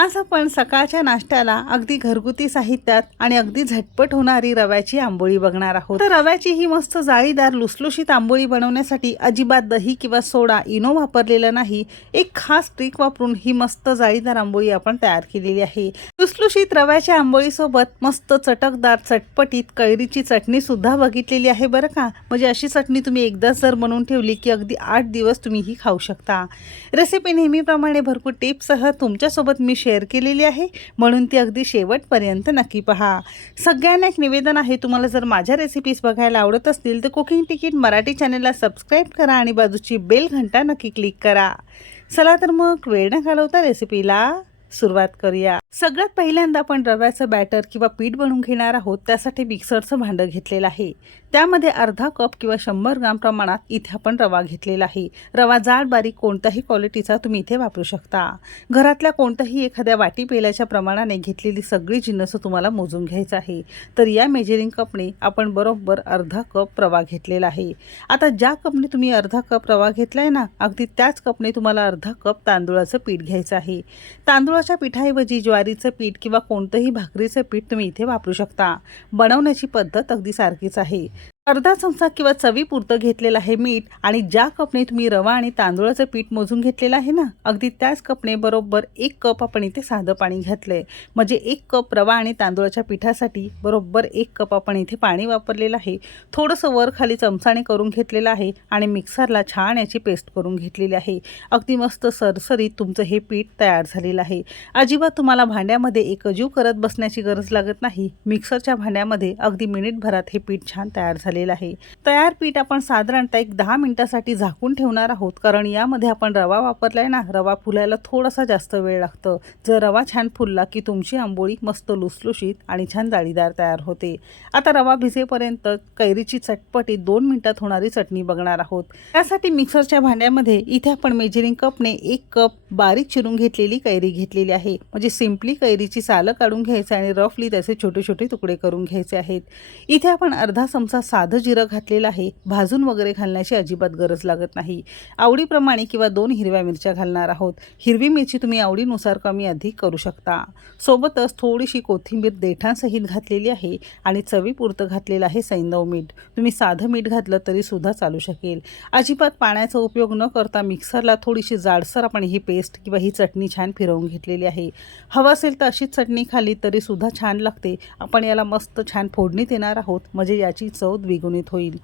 आज आपण सकाळच्या नाश्त्याला अगदी घरगुती साहित्यात आणि अगदी झटपट होणारी रव्याची आंबोळी बघणार आहोत. तर रव्याची ही मस्त जाळीदार लुसलुशीत आंबोळी बनवण्यासाठी अजिबात दही किंवा सोडा इनो वापरलेला नाही. एक खास ट्रिक वापरून ही मस्त जाळीदार आंबोळी आपण तयार केलेली आहे. लुसलुशीत रव्याच्या आंबोळीसोबत मस्त चटकदार चटपटीत कैरीची चटणी सुद्धा बघितलेली आहे बरं का? म्हणजे अशी चटणी तुम्ही एकदाच जर बनवून ठेवली की अगदी आठ दिवस तुम्ही ही खाऊ शकता. रेसिपी नेहमीप्रमाणे भरपूर टिप्ससह तुमच्यासोबत मी शेअर केलेली आहे. म्हणून ती अगदी शेवटपर्यंत नक्की पहा. सगळ्यांना एक निवेदन आहे तुम्हाला जर माझ्या रेसिपीज बघायला आवडत असतील तर कुकिंग तिकीट मराठी चॅनलला सबस्क्राईब करा आणि बाजूची बेल घंटा नक्की क्लिक करा. चला तर मग वेळ न घालवता रेसिपीला सुरुवात करूया. सगळ्यात पहिल्यांदा आपण रव्याचं बॅटर किंवा पीठ बनवून घेणार आहोत त्यासाठी मिक्सरचं भांडं घेतलेलं आहे. त्यामध्ये अर्धा कप किंवा शंभर ग्राम प्रमाणात इथे आपण रवा घेतलेला आहे. रवा जाड बारीक कोणत्याही क्वालिटीचा तुम्ही इथे वापरू शकता. घरातल्या कोणत्याही एखाद्या वाटी पेल्याच्या प्रमाणाने घेतलेली सगळी जिन्नस तुम्हाला मोजून घ्यायचं आहे. तर या मेजरिंग कपने आपण बरोबर अर्धा कप रवा घेतलेला आहे. आता ज्या कपने तुम्ही अर्धा कप रवा घेतला आहे ना अगदी त्याच कपने तुम्हाला अर्धा कप तांदूळाचं पीठ घ्यायचं आहे. तांदूळाच्या पिठाऐवजी ज्वारीचं पीठ किंवा कोणतंही भाकरीचं पीठ तुम्ही इथे वापरू शकता. बनवण्याची पद्धत अगदी सारखीच आहे. अर्धा चमचा किंवा चवीपुरतं घेतलेलं आहे मीठ आणि ज्या कपने तुम्ही रवा आणि तांदूळाचं पीठ मोजून घेतलेलं आहे ना अगदी त्याच कपने बरोबर एक कप आपण इथे साधं पाणी घातलंय. म्हणजे एक कप रवा आणि तांदूळाच्या पिठासाठी बरोबर एक कप आपण इथे पाणी वापरलेलं आहे. थोडंसं वर खाली चमचाने करून घेतलेलं आहे आणि मिक्सरला छान याची पेस्ट करून घेतलेली आहे. अगदी मस्त सरसरीत तुमचं हे पीठ तयार झालेलं आहे. अजिबात तुम्हाला भांड्यामध्ये एकजीव करत बसण्याची गरज लागत नाही. मिक्सरच्या भांड्यामध्ये अगदी मिनिटभरात हे पीठ छान तयार झाले झालेला आहे. तयार पीठ आपण साधारणतः एक दहा मिनिटासाठी झाकून ठेवणार आहोत. कारण यामध्ये आपण रवा वापरलाय ना रवा फुलायला थोडासा जास्त वेळ लागतं. जर रवा छान फुलला की तुमची आंबोळी मस्त लुसलुशीत आणि छान जाळीदार तयार होते. आता रवा भिजेपर्यंत कैरीची चटपटी दोन मिनिटात होणारी चटणी बघणार आहोत. त्यासाठी मिक्सरच्या भांड्यामध्ये इथे आपण मेजरिंग कपने एक कप बारीक चिरून घेतलेली कैरी घेतलेली आहे. म्हणजे सिम्पली कैरीची सालं काढून घ्यायचं आणि रफली त्याचे छोटे छोटे तुकडे करून घ्यायचे आहेत. इथे आपण अर्धा चमचा साधं जिरं घातलेलं आहे भाजून वगैरे घालण्याची अजिबात गरज लागत नाही. आवडीप्रमाणे किंवा दोन हिरव्या मिरच्या घालणार आहोत. हिरवी मिरची तुम्ही आवडीनुसार कमी अधिक करू शकता. सोबतच थोडीशी कोथिंबीर देठांसहित घातलेली आहे आणि चवीपुरतं घातलेलं आहे सैंदव मीठ. तुम्ही साधं मीठ घातलं तरी सुद्धा चालू शकेल. अजिबात पाण्याचा उपयोग न करता मिक्सरला थोडीशी जाडसर आपण ही पेस्ट किंवा ही चटणी छान फिरवून घेतलेली आहे. हवं असेल तर अशीच चटणी खाली तरी सुद्धा छान लागते. आपण याला मस्त छान फोडणी देणार आहोत. म्हणजे याची चव द्विगुणित होईल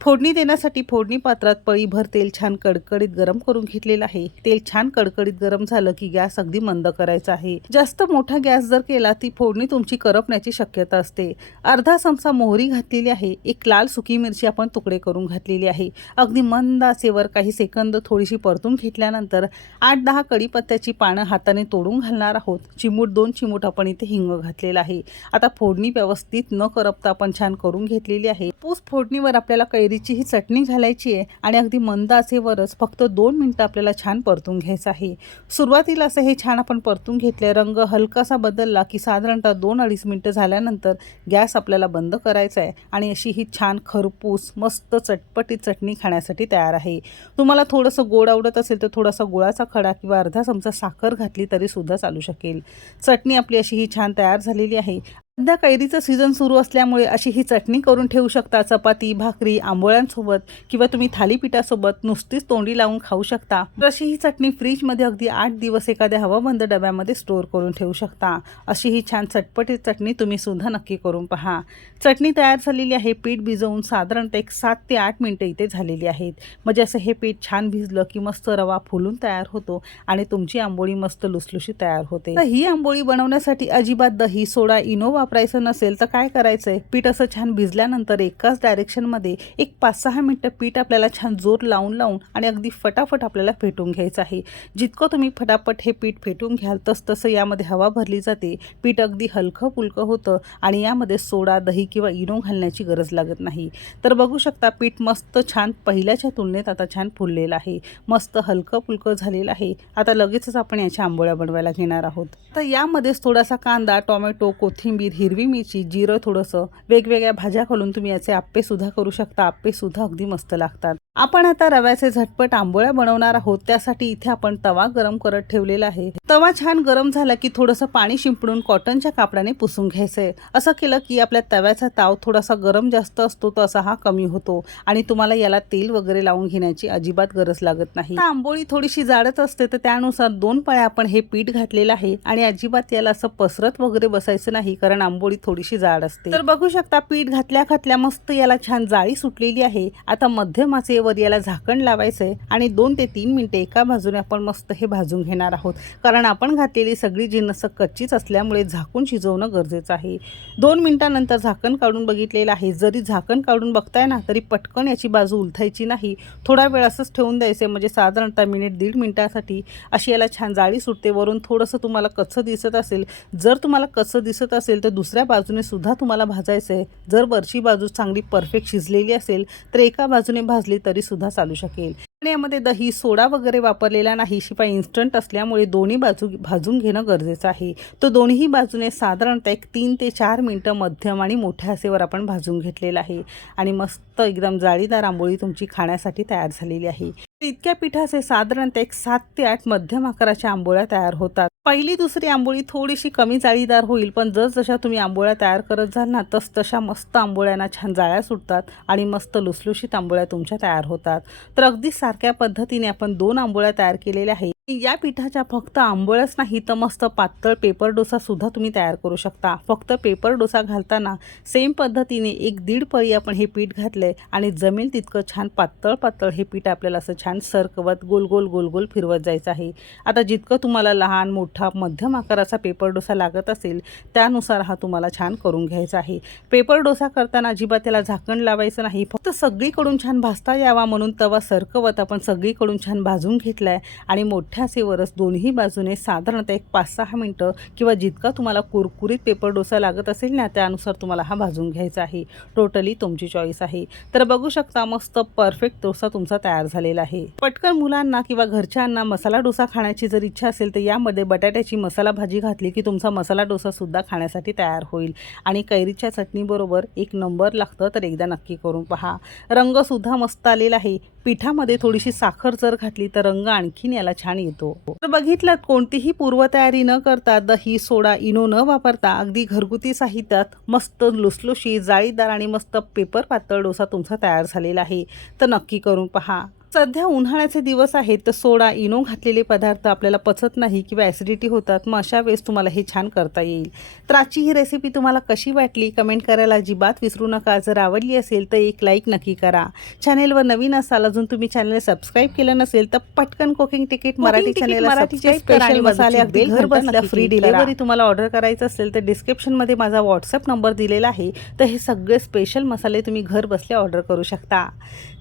फोडणी देण्यासाठी फोडणी पात्रात पळीभर तेल छान कडकडीत गरम करून घेतलेलं आहे. तेल छान कडकडीत गरम झालं की गॅस अगदी मंद करायचा आहे. जास्त मोठा गॅस जर केला ती फोडणी तुमची करपण्याची शक्यता असते. अर्धा चमचा मोहरी घातलेली आहे. एक लाल सुकी मिरची आपण तुकडे करून घातलेली आहे. अगदी मंद आचेवर काही सेकंद थोडीशी परतून घेतल्यानंतर आठ दहा कढीपत्त्याची पानं हाताने तोडून घालणार आहोत. चिमूट दोन चिमूट आपण इथे हिंग घातलेला आहे. आता फोडणी व्यवस्थित न करपता आपण छान करून घेतलेली आहे. पूस फोडणीवर आपल्याला कैरीची ही चटणी घालायची आहे आणि अगदी मंद असेवरच फक्त दोन मिनटं आपल्याला छान परतून घ्यायचं आहे. सुरुवातीला असं हे छान आपण परतून घेतले रंग हलकासा बदलला की साधारणतः दोन अडीच मिनटं झाल्यानंतर गॅस आपल्याला बंद करायचा आहे आणि अशी ही छान खरपूस मस्त चटपटी चटणी खाण्यासाठी तयार आहे. तुम्हाला थोडंसं गोड आवडत असेल तर थोडासा गुळाचा खडा किंवा अर्धा चमचा साखर घातली तरी सुद्धा चालू शकेल. चटणी आपली अशी ही छान तयार झालेली आहे. सध्या कैरीचं सीझन सुरू असल्यामुळे अशी ही चटणी करून ठेवू शकता. चपाती भाकरी आंबोळ्यांसोबत किंवा तुम्ही थालीपीठासोबत नुसतीच तोंडी लावून खाऊ शकता. तर अशी ही चटणी फ्रीजमध्ये अगदी आठ दिवस एखाद्या हवाबंद डब्यामध्ये स्टोअर करून ठेवू शकता. अशी ही छान चटपटीत चटणी तुम्ही सुद्धा नक्की करून पहा. चटणी तयार झालेली आहे. पीठ भिजवून साधारणतः एक सात ते आठ मिनटं इथे झालेली आहेत. म्हणजे असं हे पीठ छान भिजलं की मस्त रवा फुलून तयार होतो आणि तुमची आंबोळी मस्त लुसलुशी तयार होते. तर ही आंबोळी बनवण्यासाठी अजिबात दही सोडा इनोवा वापरायचं नसेल तर काय करायचंय? पीठ असं छान भिजल्यानंतर एकाच डायरेक्शनमध्ये एक पाच सहा मिनटं पीठ आपल्याला छान जोर लावून लावून आणि अगदी फटाफट आपल्याला फेटून घ्यायचं आहे. जितकं तुम्ही फटाफट हे पीठ फेटून घ्याल तस तसं यामध्ये हवा भरली जाते. पीठ अगदी हलकं फुलकं होतं आणि यामध्ये सोडा दही किंवा इनो घालण्याची गरज लागत नाही. तर बघू शकता पीठ मस्त छान पहिल्याच्या तुलनेत आता छान फुललेलं आहे. मस्त हलकं फुलकं झालेलं आहे. आता लगेचच आपण याच्या आंबोळ्या बनवायला घेणार आहोत. तर यामध्येच थोडासा कांदा टोमॅटो कोथिंबीर हिरवी मिरची जिरं थोडंसं वेगवेगळ्या भाज्या घालून तुम्ही याचे आप्पे सुद्धा करू शकता. आप्पे सुद्धा अगदी मस्त लागतात. आपण आता रव्याचे झटपट आंबोळ्या बनवणार आहोत. त्यासाठी इथे आपण तवा गरम करत ठेवलेला आहे. तवा छान गरम झाला की थोडंसं पाणी शिंपडून कॉटनच्या कापडाने पुसून घ्यायचंय असं केलं की आपल्या तव्याचा ताव थोडासा गरम जास्त असतो तर असा हा कमी होतो. आणि तुम्हाला याला तेल वगैरे लावून घेण्याची अजिबात गरज लागत नाही. आंबोळी थोडीशी जाडच असते तर त्यानुसार दोन पळ्या आपण हे पीठ घातलेलं आहे. आणि अजिबात याला असं पसरत वगैरे बसायचं नाही कारण आंबोळी थोडीशी जाड असते. तर बघू शकता पीठ घातल्या घातल्या मस्त याला छान जाळी सुटलेली आहे. आता मध्यम आचेवर याला झाकण लावायचंय आणि दोन ते तीन मिनिटे एका बाजूने आपण मस्त हे भाजून घेणार आहोत. कारण आपण घातलेली सगळी जिन्नस कच्चीच असल्यामुळे झाकून शिजवणं गरजेचं आहे. दोन मिनिटानंतर झाकण काढून बघितलेलं आहे. जरी झाकण काढून बघताय ना तरी पटकन याची बाजू उलथायची नाही. थोडा वेळ असंच ठेवून द्यायचे म्हणजे साधारणतः मिनिट दीड मिनिटासाठी अशी याला छान जाळी सुटते. वरून थोडंसं तुम्हाला कच्चं दिसत असेल. जर तुम्हाला कच्चं दिसत असेल तर दुसऱ्या बाजूने सुद्धा तुम्हाला भाजायचं आहे. जर वरची बाजू चांगली परफेक्ट शिजलेली असेल तर एका बाजूने भाजली तरी सुद्धा चालू शकेल. आणि यामध्ये दही सोडा वगैरे वापरलेला नाही शिवाय इन्स्टंट असल्यामुळे दोन्ही बाजू भाजून घेणं गरजेचं आहे. तो दोन्ही बाजूने साधारणतः एक तीन ते चार मिनटं मध्यम आणि मोठ्या आसेवर आपण भाजून घेतलेला आहे. आणि मस्त एकदम जाळीदार आंबोळी तुमची खाण्यासाठी तयार झालेली आहे. इतक्या पिठाचे साधारणतः एक सात ते आठ मध्यम आकाराच्या आंबोळ्या तयार होतात. पहिली दुसरी आंबोळी थोडीशी कमी जाळीदार होईल पण जसजशा तुम्ही आंबोळ्या तयार करत जाल ना तस तशा मस्त आंबोळ्यांना छान जाळ्या सुटतात आणि मस्त लुसलुशीत आंबोळ्या तुमच्या तयार होतात. तर अगदी सारख्या पद्धतीने आपण दोन आंबोळ्या तयार केलेल्या आहेत. या पिठाच्या फक्त आंबोळ्याच नाही तर मस्त पातळ पेपर डोसा सुद्धा तुम्ही तयार करू शकता. फक्त पेपर डोसा घालताना सेम पद्धतीने एक दीड पळी आपण हे पीठ घातलंय आणि जमेल तितकं छान पातळ पातळ हे पीठ आपल्याला असं छान सरकवत गोल गोल गोल गोल फिरवत जायचं आहे. आता जितकं तुम्हाला लहान मोठं मध्यम आकाराचा पेपर डोसा लागत असेल त्यानुसार हा तुम्हाला छान करून घ्यायचा आहे. पेपर डोसा करताना अजिबात त्याला झाकण लावायचं नाही फक्त सगळीकडून छान भाजता यावा म्हणून तवा सरकवत आपण सगळीकडून छान भाजून घेतलाय आणि मोठ्या सेवरच दोन्ही बाजूने साधारणतः एक पाच सहा मिनटं किंवा जितका तुम्हाला कुरकुरीत पेपर डोसा लागत असेल ना त्यानुसार तुम्हाला हा भाजून घ्यायचा आहे. टोटली तुमची चॉईस आहे. तर बघू शकता मस्त परफेक्ट डोसा तुमचा तयार झालेला आहे. पटकन मुलांना किंवा घरच्यांना मसाला डोसा खाण्याची जर इच्छा असेल तर यामध्ये बटाट्याची मसाला भाजी घातली की तुमचा मसाला डोसासुद्धा खाण्यासाठी तयार होईल. आणि कैरीच्या चटणीबरोबर एक नंबर लागतं तर एकदा नक्की करून पहा. रंगसुद्धा मस्त आलेला आहे. पिठामध्ये थोडीशी साखर जर घातली तर रंग आणखीन याला छान येतो. तर बघितलं कोणतीही पूर्वतयारी न करता दही सोडा इनो न वापरता अगदी घरगुती साहित्यात मस्त लुसलुशी जाळीदार आणि मस्त पेपर पातळ डोसा तुमचा तयार झालेला आहे. तर नक्की करून पहा. सध्या उन्हाळ्याचे दिवस आहेत तर सोडा इनो घातलेले पदार्थ आपल्याला पचत नाही किंवा ॲसिडिटी होतात मग अशा वेळेस तुम्हाला हे छान करता येईल. तर आजची ही रेसिपी तुम्हाला कशी वाटली? कमेंट करायला अजिबात विसरू नका. जर आवडली असेल तर एक लाईक नक्की करा. चॅनेलवर नवीन असाल अजून तुम्ही चॅनल सबस्क्राईब केलं नसेल तर पटकन कुकिंग तिकीट मराठी चॅनल मराठीचे स्पेशल मसाले अगदी घर बसल्या फ्री डिलिव्हरी डिलिव्हरी तुम्हाला ऑर्डर करायचं असेल तर डिस्क्रिप्शनमध्ये माझा व्हॉट्सअप नंबर दिलेला आहे. तर हे सगळे स्पेशल मसाले तुम्ही घर बसल्या ऑर्डर करू शकता.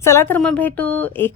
चला तर मग भेटू.